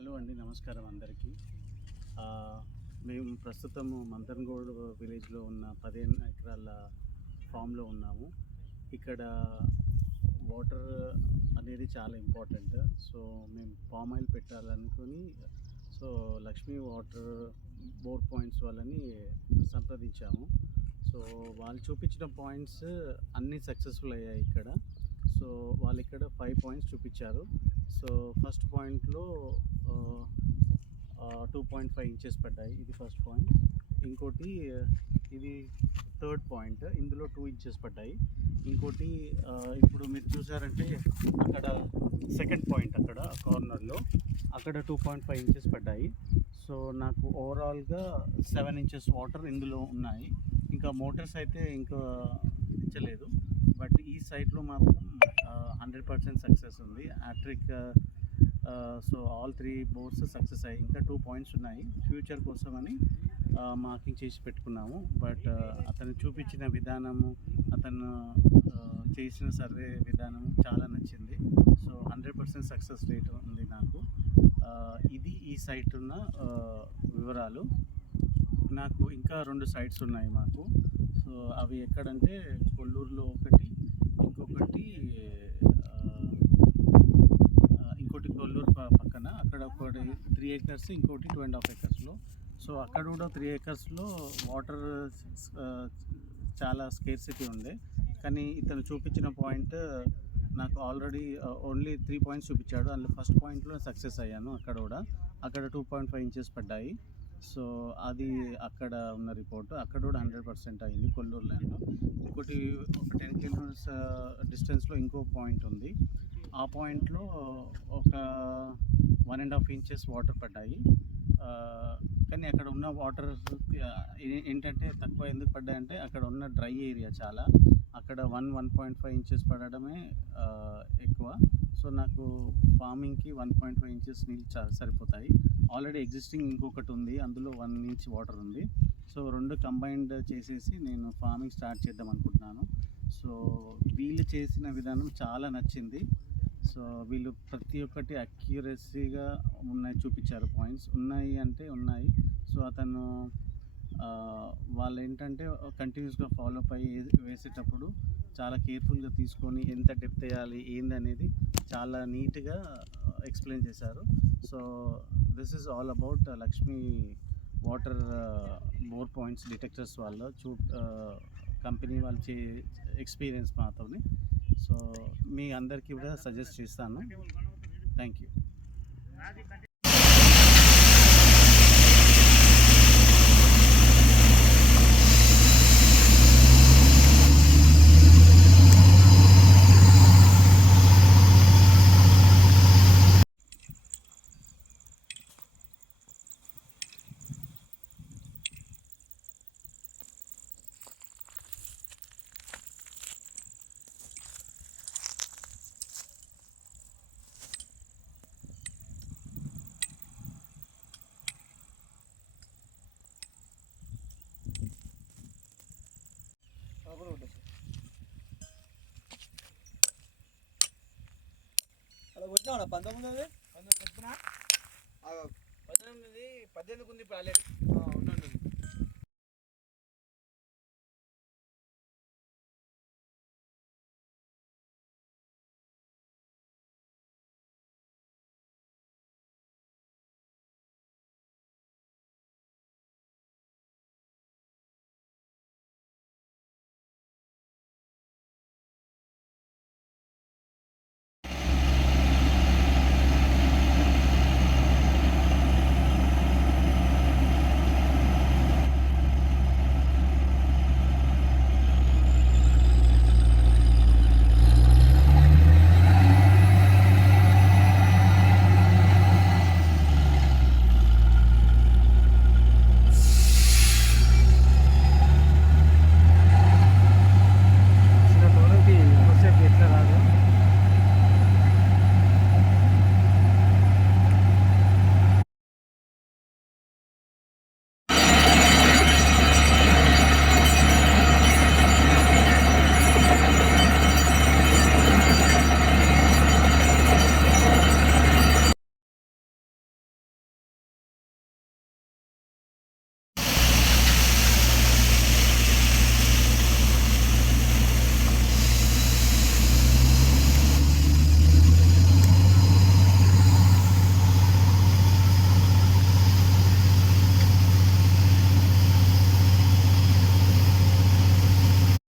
Hello అండి, నమస్కారం అందరికీ. మేము ప్రస్తుతము మంతన్గోడ్ విలేజ్లో ఉన్న 15 ఎకరాల ఫామ్లో ఉన్నాము. ఇక్కడ వాటర్ అనేది చాలా ఇంపార్టెంట్. సో మేము పామ్ ఆయిల్ పెట్టాలనుకుని లక్ష్మీ వాటర్ బోర్ పాయింట్స్ వాళ్ళని సంప్రదించాము. సో వాళ్ళు చూపించిన పాయింట్స్ అన్నీ సక్సెస్ఫుల్ అయ్యాయి ఇక్కడ. సో వాళ్ళు ఇక్కడ 5 పాయింట్స్ చూపించారు. సో ఫస్ట్ పాయింట్లో 2.5 ఇంచెస్ పడ్డాయి, ఇది ఫస్ట్ పాయింట్. ఇంకోటి ఇది థర్డ్ పాయింట్, ఇందులో 2 ఇంచెస్ పడ్డాయి. ఇంకోటి ఇప్పుడు మీరు చూసారంటే అక్కడ సెకండ్ పాయింట్, అక్కడ కార్నర్లో అక్కడ 2.5 ఇంచెస్ పడ్డాయి. సో నాకు ఓవరాల్గా 7 ఇంచెస్ వాటర్ ఇందులో ఉన్నాయి. ఇంకా మోటార్స్ అయితే ఇంకా ఇచ్చలేదు, బట్ ఈ సైట్లో మాత్రం 100% సక్సెస్ ఉంది. Hattrick. So all 3 bores success అయ్యాయి. ఇంకా 2 పాయింట్స్ ఉన్నాయి, ఫ్యూచర్ కోసమని మార్కింగ్ చేసి పెట్టుకున్నాము. బట్ అతను చూపించిన విధానము, అతను చేసిన సర్వే విధానము చాలా నచ్చింది. సో 100% సక్సెస్ రేట్ ఉంది నాకు. ఇది ఈ సైట్ ఉన్న వివరాలు. నాకు ఇంకా 2 సైట్స్ ఉన్నాయి మాకు. సో అవి ఎక్కడంటే కొల్లూరులో ఒకటి, ఇంకోటి కొల్లూరు పక్కన అక్కడ ఒకటి 3 acres, ఇంకోటి 2.5 acresలో. సో అక్కడ కూడా 3 acresలో వాటర్ చాలా స్కేర్సిటీ ఉంది. కానీ ఇతను చూపించిన పాయింట్ నాకు ఆల్రెడీ ఓన్లీ 3 పాయింట్స్ చూపించాడు. అందులో ఫస్ట్ పాయింట్లో సక్సెస్ అయ్యాను. అక్కడ 2.5 ఇంచెస్ పడ్డాయి. సో అది అక్కడ ఉన్న రిపోర్టు. అక్కడ కూడా 100% అయింది కొల్లూరు ల్యాండ్లో. ఇంకోటి ఒక 10 kilometers డిస్టెన్స్లో ఇంకో పాయింట్ ఉంది. ఆ పాయింట్లో ఒక 1.5 ఇంచెస్ వాటర్ పడ్డాయి. కానీ అక్కడ ఉన్న వాటర్ ఏంటంటే తక్కువ ఎందుకు పడ్డాయంటే అక్కడ ఉన్న డ్రై ఏరియా చాలా. అక్కడ 1.5 ఇంచెస్ పడడమే ఎక్కువ. సో నాకు ఫార్మింగ్కి 1.5 ఇంచెస్ నీళ్ళు సరిపోతాయి. ఆల్రెడీ ఎగ్జిస్టింగ్ ఇంకొకటి ఉంది, అందులో 1 ఇంచ్ వాటర్ ఉంది. సో 2 కంబైన్డ్ చేసేసి నేను ఫార్మింగ్ స్టార్ట్ చేద్దాం అనుకుంటున్నాను. సో వీళ్ళు చేసిన విధానం చాలా నచ్చింది. సో వీళ్ళు ప్రతి ఒక్కటి అక్యురసీగా చూపించారు. పాయింట్స్ ఉన్నాయి అంటే ఉన్నాయి. సో అతను వాళ్ళు ఏంటంటే కంటిన్యూస్గా ఫాలో అప్ అయ్యి వేసేటప్పుడు చాలా కేర్ఫుల్గా తీసుకొని ఎంత డెప్త్ వేయాలి ఏంది అనేది చాలా నీట్గా ఎక్స్ప్లెయిన్ చేశారు. So this is all about Lakshmi water bore points detectors వాళ్ళ కంపెనీ వాళ్ళు ఎక్స్పీరియన్స్ మాతోని. సో మీ అందరికీ కూడా సజెస్ట్ చేస్తాను. Thank you. అలా కొట్టినా 19 18 ఉంది ఇప్పుడు ఆల్రెడీ